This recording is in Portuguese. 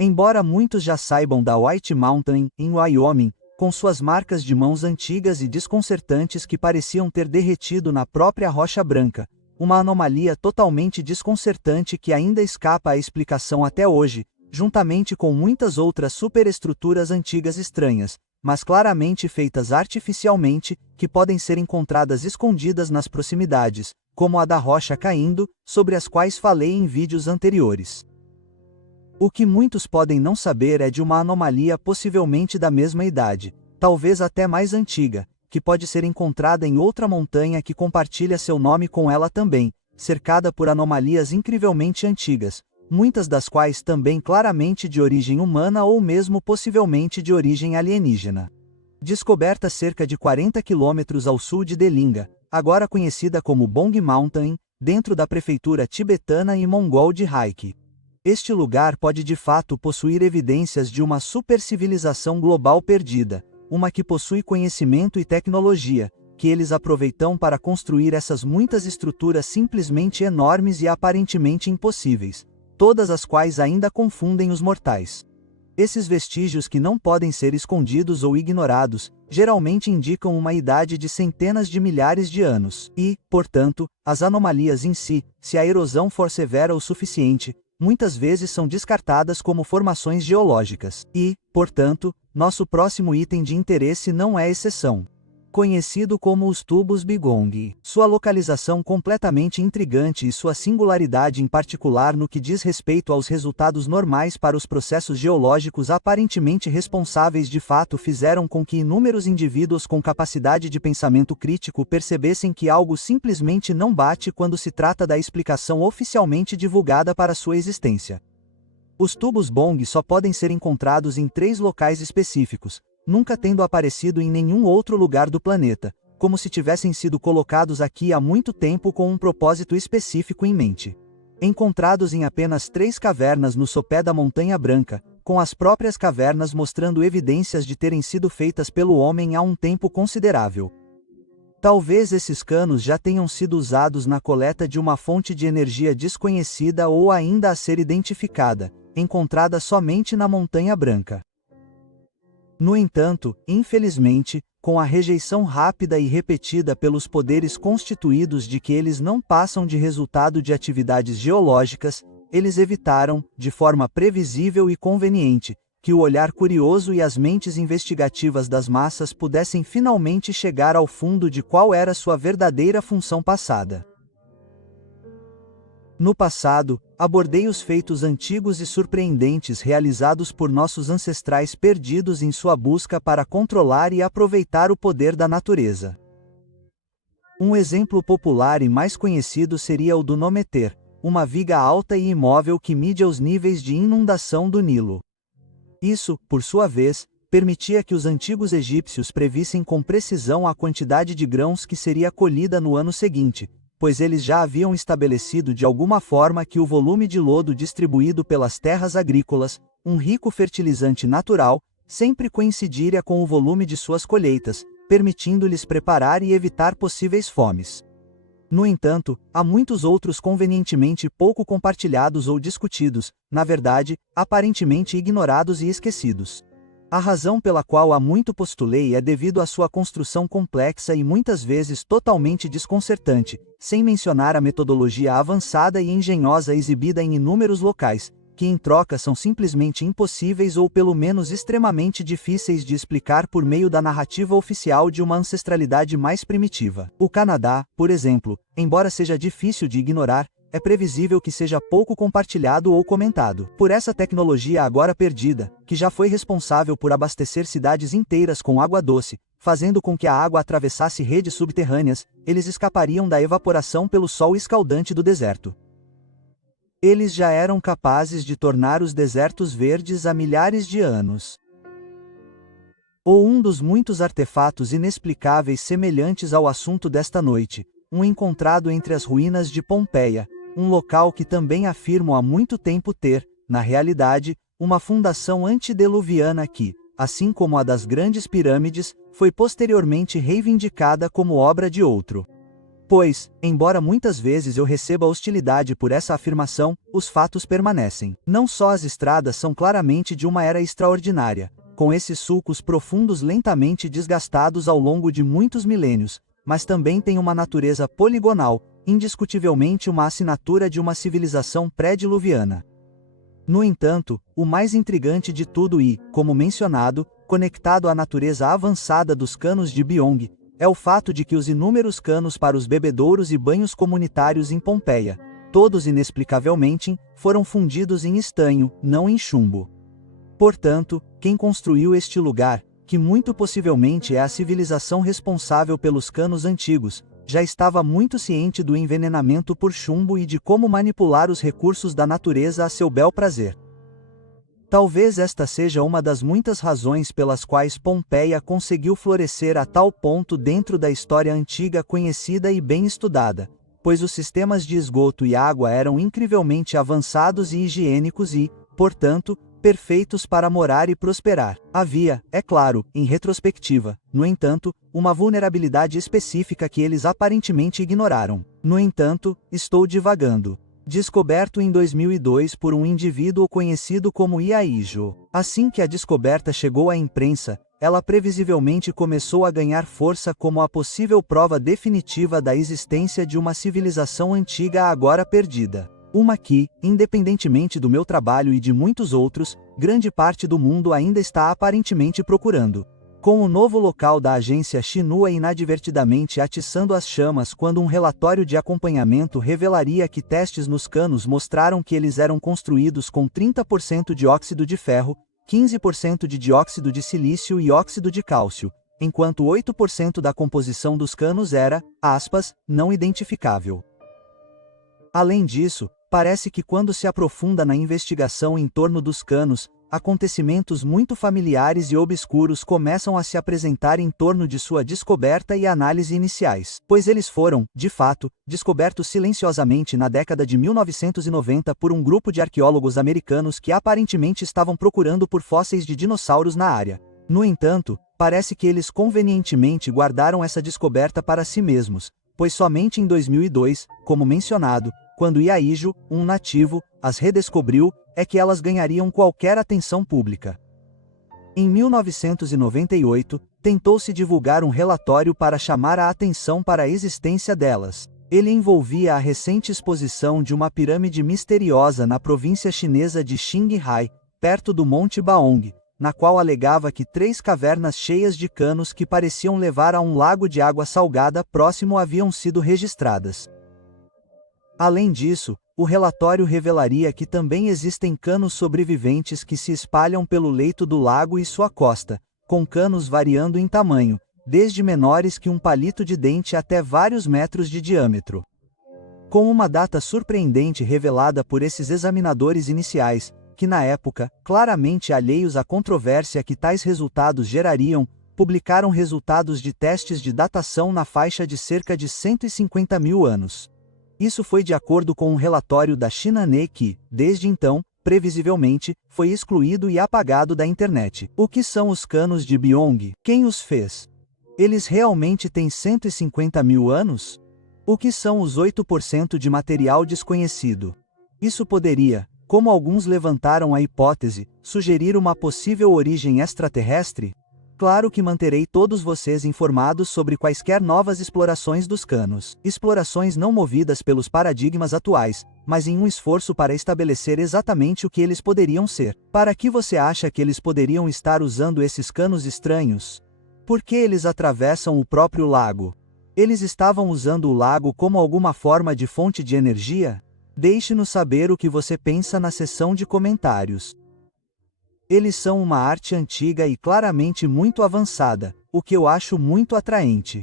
Embora muitos já saibam da White Mountain, em Wyoming, com suas marcas de mãos antigas e desconcertantes que pareciam ter derretido na própria rocha branca, uma anomalia totalmente desconcertante que ainda escapa à explicação até hoje, juntamente com muitas outras superestruturas antigas estranhas, mas claramente feitas artificialmente, que podem ser encontradas escondidas nas proximidades, como a da rocha caindo, sobre as quais falei em vídeos anteriores. O que muitos podem não saber é de uma anomalia possivelmente da mesma idade, talvez até mais antiga, que pode ser encontrada em outra montanha que compartilha seu nome com ela também, cercada por anomalias incrivelmente antigas, muitas das quais também claramente de origem humana ou mesmo possivelmente de origem alienígena. Descoberta cerca de 40 quilômetros ao sul de Delinga, agora conhecida como Bong Mountain, dentro da prefeitura tibetana e mongol de Haik. Este lugar pode de fato possuir evidências de uma supercivilização global perdida, uma que possui conhecimento e tecnologia, que eles aproveitam para construir essas muitas estruturas simplesmente enormes e aparentemente impossíveis, todas as quais ainda confundem os mortais. Esses vestígios que não podem ser escondidos ou ignorados, geralmente indicam uma idade de centenas de milhares de anos, e, portanto, as anomalias em si, se a erosão for severa o suficiente, muitas vezes são descartadas como formações geológicas, e, portanto, nosso próximo item de interesse não é exceção. Conhecido como os tubos Bigong. Sua localização completamente intrigante e sua singularidade em particular no que diz respeito aos resultados normais para os processos geológicos aparentemente responsáveis de fato fizeram com que inúmeros indivíduos com capacidade de pensamento crítico percebessem que algo simplesmente não bate quando se trata da explicação oficialmente divulgada para sua existência. Os tubos Bong só podem ser encontrados em 3 locais específicos, nunca tendo aparecido em nenhum outro lugar do planeta, como se tivessem sido colocados aqui há muito tempo com um propósito específico em mente. Encontrados em apenas 3 cavernas no sopé da Montanha Branca, com as próprias cavernas mostrando evidências de terem sido feitas pelo homem há um tempo considerável. Talvez esses canos já tenham sido usados na coleta de uma fonte de energia desconhecida ou ainda a ser identificada, encontrada somente na Montanha Branca. No entanto, infelizmente, com a rejeição rápida e repetida pelos poderes constituídos de que eles não passam de resultado de atividades geológicas, eles evitaram, de forma previsível e conveniente, que o olhar curioso e as mentes investigativas das massas pudessem finalmente chegar ao fundo de qual era sua verdadeira função passada. No passado, abordei os feitos antigos e surpreendentes realizados por nossos ancestrais perdidos em sua busca para controlar e aproveitar o poder da natureza. Um exemplo popular e mais conhecido seria o do Nometer, uma viga alta e imóvel que mide os níveis de inundação do Nilo. Isso, por sua vez, permitia que os antigos egípcios previssem com precisão a quantidade de grãos que seria colhida no ano seguinte, pois eles já haviam estabelecido de alguma forma que o volume de lodo distribuído pelas terras agrícolas, um rico fertilizante natural, sempre coincidiria com o volume de suas colheitas, permitindo-lhes preparar e evitar possíveis fomes. No entanto, há muitos outros convenientemente pouco compartilhados ou discutidos, na verdade, aparentemente ignorados e esquecidos. A razão pela qual há muito postulei é devido à sua construção complexa e muitas vezes totalmente desconcertante, sem mencionar a metodologia avançada e engenhosa exibida em inúmeros locais, que em troca são simplesmente impossíveis ou pelo menos extremamente difíceis de explicar por meio da narrativa oficial de uma ancestralidade mais primitiva. O Canadá, por exemplo, embora seja difícil de ignorar, é previsível que seja pouco compartilhado ou comentado. Por essa tecnologia agora perdida, que já foi responsável por abastecer cidades inteiras com água doce, fazendo com que a água atravessasse redes subterrâneas, eles escapariam da evaporação pelo sol escaldante do deserto. Eles já eram capazes de tornar os desertos verdes há milhares de anos. Ou um dos muitos artefatos inexplicáveis semelhantes ao assunto desta noite, um encontrado entre as ruínas de Pompeia, um local que também afirmo há muito tempo ter, na realidade, uma fundação antediluviana que, assim como a das grandes pirâmides, foi posteriormente reivindicada como obra de outro. Pois, embora muitas vezes eu receba hostilidade por essa afirmação, os fatos permanecem. Não só as estradas são claramente de uma era extraordinária, com esses sulcos profundos lentamente desgastados ao longo de muitos milênios, mas também tem uma natureza poligonal, indiscutivelmente uma assinatura de uma civilização pré-diluviana. No entanto, o mais intrigante de tudo e, como mencionado, conectado à natureza avançada dos canos de Byong, é o fato de que os inúmeros canos para os bebedouros e banhos comunitários em Pompeia, todos inexplicavelmente, foram fundidos em estanho, não em chumbo. Portanto, quem construiu este lugar, que muito possivelmente é a civilização responsável pelos canos antigos, já estava muito ciente do envenenamento por chumbo e de como manipular os recursos da natureza a seu bel prazer. Talvez esta seja uma das muitas razões pelas quais Pompeia conseguiu florescer a tal ponto dentro da história antiga conhecida e bem estudada, pois os sistemas de esgoto e água eram incrivelmente avançados e higiênicos e, portanto, perfeitos para morar e prosperar. Havia, é claro, em retrospectiva, no entanto, uma vulnerabilidade específica que eles aparentemente ignoraram. No entanto, estou divagando. Descoberto em 2002 por um indivíduo conhecido como Iaijo. Assim que a descoberta chegou à imprensa, ela previsivelmente começou a ganhar força como a possível prova definitiva da existência de uma civilização antiga agora perdida. Uma que, independentemente do meu trabalho e de muitos outros, grande parte do mundo ainda está aparentemente procurando. Com o novo local da agência Shinua inadvertidamente atiçando as chamas quando um relatório de acompanhamento revelaria que testes nos canos mostraram que eles eram construídos com 30% de óxido de ferro, 15% de dióxido de silício e óxido de cálcio, enquanto 8% da composição dos canos era, aspas, não identificável. Além disso, parece que quando se aprofunda na investigação em torno dos canos, acontecimentos muito familiares e obscuros começam a se apresentar em torno de sua descoberta e análise iniciais, pois eles foram, de fato, descobertos silenciosamente na década de 1990 por um grupo de arqueólogos americanos que aparentemente estavam procurando por fósseis de dinossauros na área. No entanto, parece que eles convenientemente guardaram essa descoberta para si mesmos, pois somente em 2002, como mencionado, quando Iaijo, um nativo, as redescobriu, é que elas ganhariam qualquer atenção pública. Em 1998, tentou-se divulgar um relatório para chamar a atenção para a existência delas. Ele envolvia a recente exposição de uma pirâmide misteriosa na província chinesa de Qinghai, perto do Monte Baong, na qual alegava que 3 cavernas cheias de canos que pareciam levar a um lago de água salgada próximo haviam sido registradas. Além disso, o relatório revelaria que também existem canos sobreviventes que se espalham pelo leito do lago e sua costa, com canos variando em tamanho, desde menores que um palito de dente até vários metros de diâmetro. Com uma data surpreendente revelada por esses examinadores iniciais, que na época, claramente alheios à controvérsia que tais resultados gerariam, publicaram resultados de testes de datação na faixa de cerca de 150 mil anos. Isso foi de acordo com um relatório da Shinane que, desde então, previsivelmente, foi excluído e apagado da internet. O que são os canos de Byong? Quem os fez? Eles realmente têm 150 mil anos? O que são os 8% de material desconhecido? Isso poderia, como alguns levantaram a hipótese, sugerir uma possível origem extraterrestre? Claro que manterei todos vocês informados sobre quaisquer novas explorações dos canos. Explorações não movidas pelos paradigmas atuais, mas em um esforço para estabelecer exatamente o que eles poderiam ser. Para que você acha que eles poderiam estar usando esses canos estranhos? Por que eles atravessam o próprio lago? Eles estavam usando o lago como alguma forma de fonte de energia? Deixe-nos saber o que você pensa na seção de comentários. Eles são uma arte antiga e claramente muito avançada, o que eu acho muito atraente.